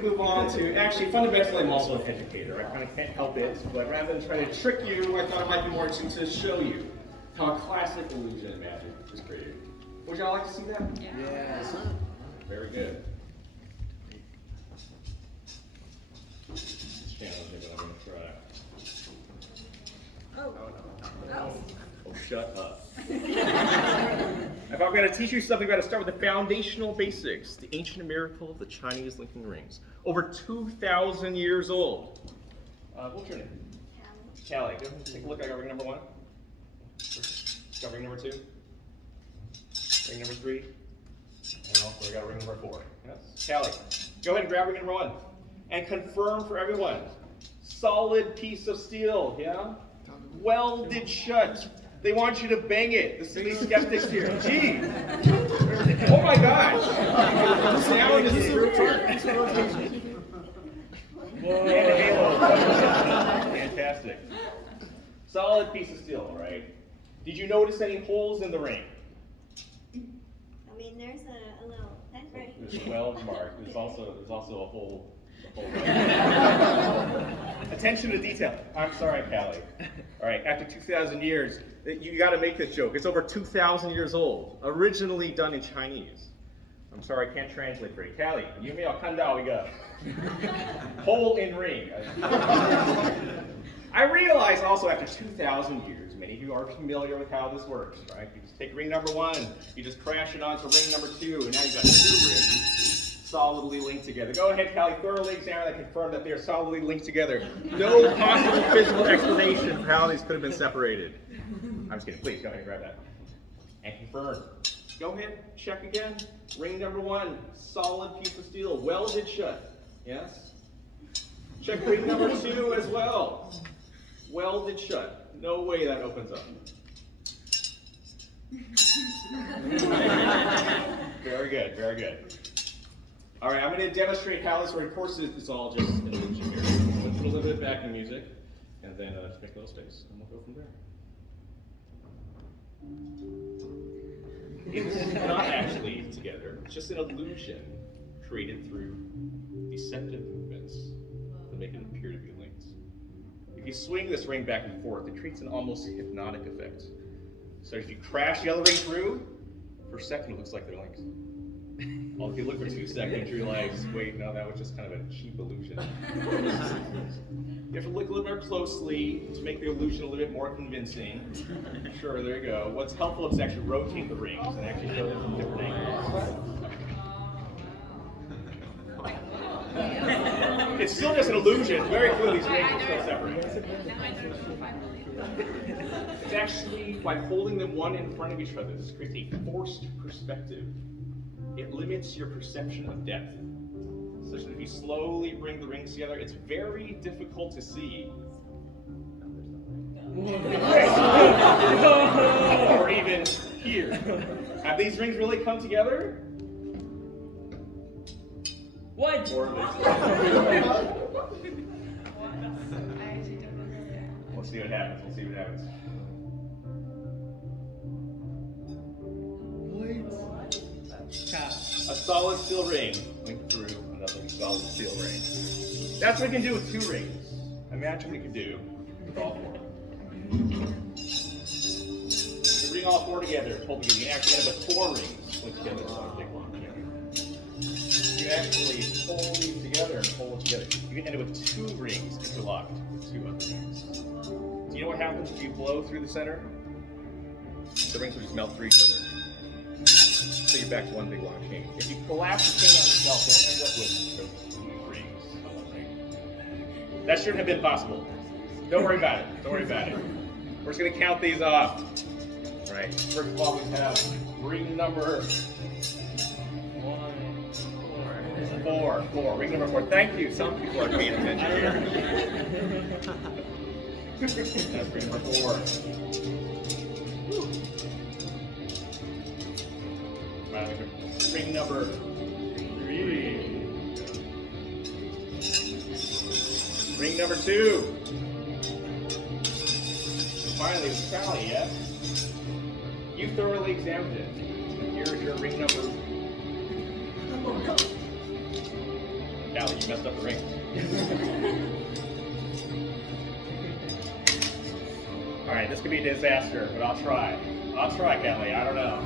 going to move on to, actually, fundamentally, I'm also an educator. I kind of can't help it, but rather than trying to trick you, I thought it might be more interesting to show you how a classic illusion in magic is created. Would y'all like to see that? Yeah. Yes. Very good. It's challenging, but I'm going to try. Oh. Oh. Oh, shut up. If I'm going to teach you something, I've got to start with the foundational basics. The ancient miracle of the Chinese linking rings. Over 2,000 years old. What's your name? Callie. Go ahead and take a look. I got ring number 1. Got ring number 2. Ring number 3. And also I got ring number 4. Yes. Callie, go ahead and grab ring number 1. And confirm for everyone. Solid piece of steel, yeah? Welded shut. They want you to bang it. The silly skeptics here. Gee. Oh my gosh. The sound is through here. And a halo. Fantastic. Solid piece of steel, right? Did you notice any holes in the ring? I mean, there's a little pen right here. There's a weld mark. There's also a hole. Attention to detail. I'm sorry, Callie. All right, after 2,000 years, you got to make this joke. It's over 2,000 years old, originally done in Chinese. I'm sorry, I can't translate for you. Callie, you may all come down, we go. Hole in ring. I realize also after 2,000 years, many of you are familiar with how this works, right? You just take ring number 1, you just crash it onto ring number 2, and now you've got 2 rings solidly linked together. Go ahead, Callie, thoroughly examine and confirm that they are solidly linked together. No possible physical explanation for how these could have been separated. I'm just kidding. Please, go ahead and grab that. And confirm. Go ahead, check again. Ring number 1, solid piece of steel, welded shut. Yes? Check ring number 2 as well. Welded shut. No way that opens up. Very good, very good. All right, I'm going to demonstrate how this works. Of course, it's all just an illusion here. We'll put a little bit of backing music, and then make a little space, and we'll go from there. It's not actually together. It's just an illusion created through deceptive movements to make it appear to be linked. If you swing this ring back and forth, it creates an almost hypnotic effect. So if you crash the other ring through, for a second it looks like they're linked. Well, if you look for 2 seconds, you realize, wait, no, that was just kind of a cheap illusion. You have to look a little more closely to make the illusion a little bit more convincing. Sure, there you go. What's helpful is actually rotate the rings and actually show them from different angles. It's still just an illusion. It's very clear these rings are still separate. It's actually by holding them one in front of each other, this creates a forced perspective. It limits your perception of depth. Such that if you slowly bring the rings together, it's very difficult to see. Or even here. Have these rings really come together? What? Or we'll see what happens. We'll see what happens. A solid steel ring linked through another solid steel ring. That's what we can do with 2 rings. Imagine what we can do with all 4. You bring all 4 together, hold together. You can actually end up with 4 rings linked together in one big one. You can actually hold these together and hold together. You can end up with 2 rings interlocked with 2 other rings. Do you know what happens if you blow through the center? The rings will just melt through each other. So you're back to one big long chain. If you collapse the chain on yourself, you'll end up with 2 rings. That shouldn't have been possible. Don't worry about it. Don't worry about it. We're just going to count these off. All right. First of all, we have ring number 4. Ring number 4. Thank you. Some people are paying attention here. That's ring number 4. Ring number 3. Ring number 2. And finally, it's Callie, yes? You thoroughly examined it. Here's your ring number. Callie. You messed up the ring. All right, this could be a disaster, but I'll try. I'll try, Kelly. I don't know.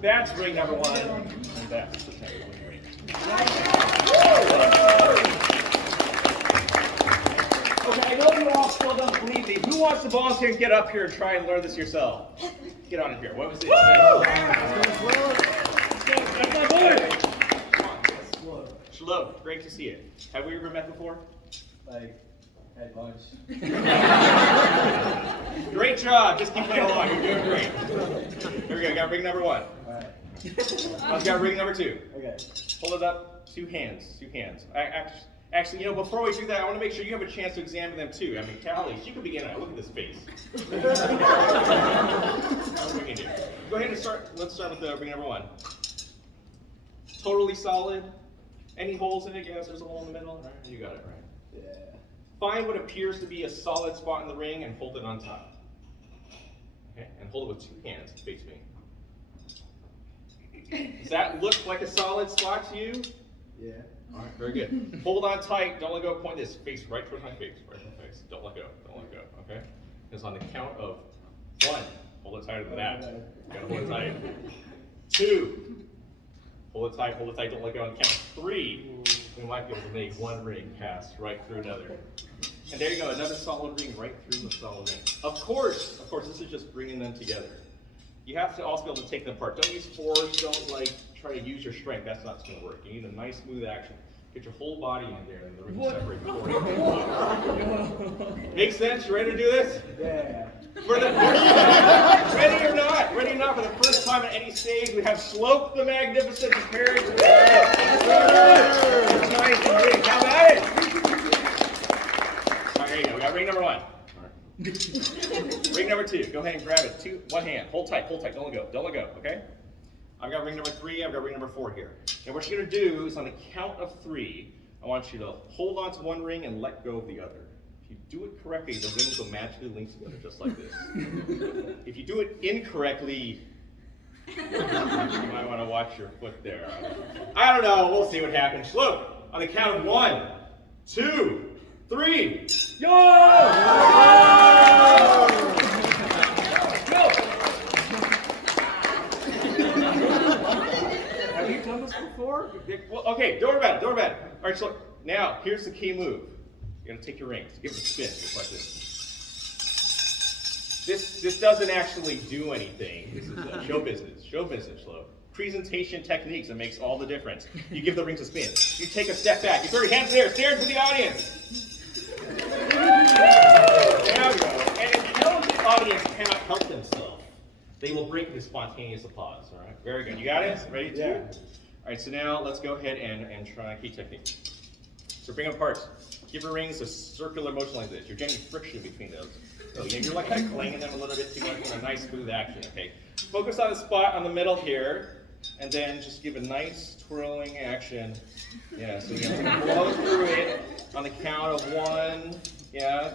That's ring number one, and that's the second ring. Okay, I know you all still don't believe me. Who wants to volunteer and get up here and try and learn this yourself? Get on in here. What was it? That's my boy! Shalom, great to see you. Have we ever met before? Like, at lunch. Great job. Just keep playing along. You're doing great. Here we go. Got ring number one. Alright. I've got ring number two. Okay. Hold it up. Two hands. Two hands. Actually, you know, before we do that, I want to make sure you have a chance to examine them too. I mean, Callie, she could begin. Look at this face. What we can do. Go ahead and start. Let's start with the ring number one. Totally solid. Any holes in it? Yes, there's a hole in the middle. Right? You got it right. Yeah. Find what appears to be a solid spot in the ring and hold it on top. Okay, and hold it with two hands. Face me. Does that look like a solid spot to you? Yeah. All right, very good. Hold on tight. Don't let go. Point this face right towards my face. Right towards my face. Don't let go. Don't let go. Okay. It's on the count of one. Hold it tighter than that. You gotta hold it tight. Two. Hold it tight. Hold it tight. Don't let go. On the count of three, we might be able to make one ring pass right through another. And there you go. Another solid ring right through the solid ring. Of course, this is just bringing them together. You have to also be able to take them apart. Don't use force. Don't try to use your strength. That's not going to work. You need a nice smooth action. Get your whole body in there and the ring will separate before you. Make sense? You ready to do this? Yeah. For the ready or not, for the first time at any stage, we have Slope the Magnificent prepared to nice and big. How about it? All right, there you go. We got ring number one. Ring number two. Go ahead and grab it. One hand. Hold tight. Don't let go. Don't let go. Okay. I've got ring number three. I've got ring number four here. And what you're going to do is on the count of three, I want you to hold on to one ring and let go of the other. If you do it correctly, the rings will magically link together just like this. If you do it incorrectly, you might want to watch your foot there. I don't know. We'll see what happens. Look, on the count of 1, 2, 3. Yo! Have you done this before? Well, okay, don't worry about it. All right, so now here's the key move. You're gonna take your rings, give it a spin, just like this. This doesn't actually do anything. This is show business, slow. Presentation techniques that makes all the difference. You give the rings a spin. You take a step back. You throw your hands in the air, stare into the audience. There we go. And if you know the audience cannot help themselves, they will break into spontaneous applause. All right, very good. You got it? Ready to? Yeah. All right, so now let's go ahead and try a key technique. So bring them apart. Give your rings a circular motion like this. You're getting friction between those. So you're like kind of clanging them a little bit too much in a nice smooth action, okay? Focus on the spot on the middle here, and then just give a nice twirling action. Yeah, so you're going to blow through it on the count of 1,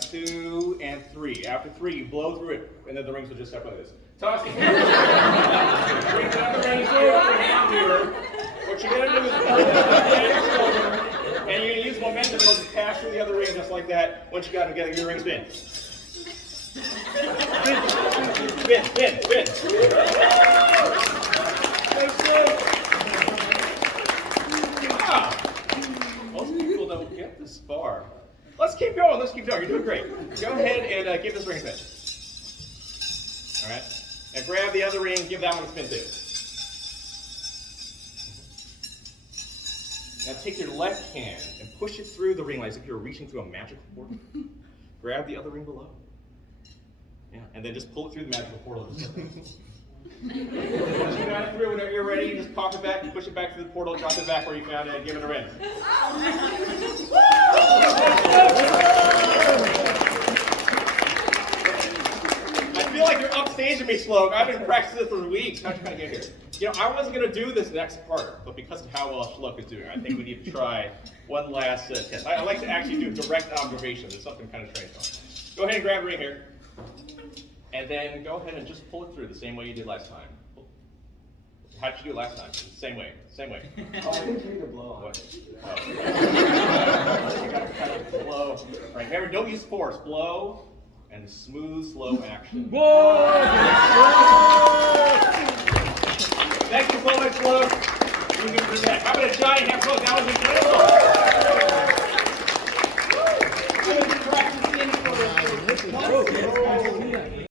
2, and 3. After 3, you blow through it, and then the rings will just separate like this. Toss it. Bring down the rings over here. What you're going to do is pull it up the shoulder, and you're going to use momentum to pass through the other ring just like that. Once you got them together, your rings spin. Spin. Wow. Most people don't get this far. Let's keep going. You're doing great. Go ahead and give this ring a spin. All right. And grab the other ring, give that one a spin too. Now take your left hand and push it through the ring like as if you're reaching through a magical portal. Grab the other ring below. Yeah, and then just pull it through the magical portal. Once you got it through, whenever you're ready, you just pop it back, you push it back through the portal, drop it back where you found it, and give it a ring. I feel like you're upstaging me, Sloak. I've been practicing this for weeks. How'd you kind of get here? You know, I wasn't going to do this next part, but because of how well Schluck is doing, I think we need to try one last test. I like to actually do direct observation. There's something kind of strange on. Go ahead and grab a ring here. And then go ahead and just pull it through the same way you did last time. How'd you do it last time? Same way, same way. Oh, I didn't need to blow on What? it. Oh. You gotta kind of blow. All right, remember, don't use force. Blow and smooth, slow action. Whoa! Thank you so much, Luke. You can do that. How about a giant hand float? That was incredible. I need to practice in for once.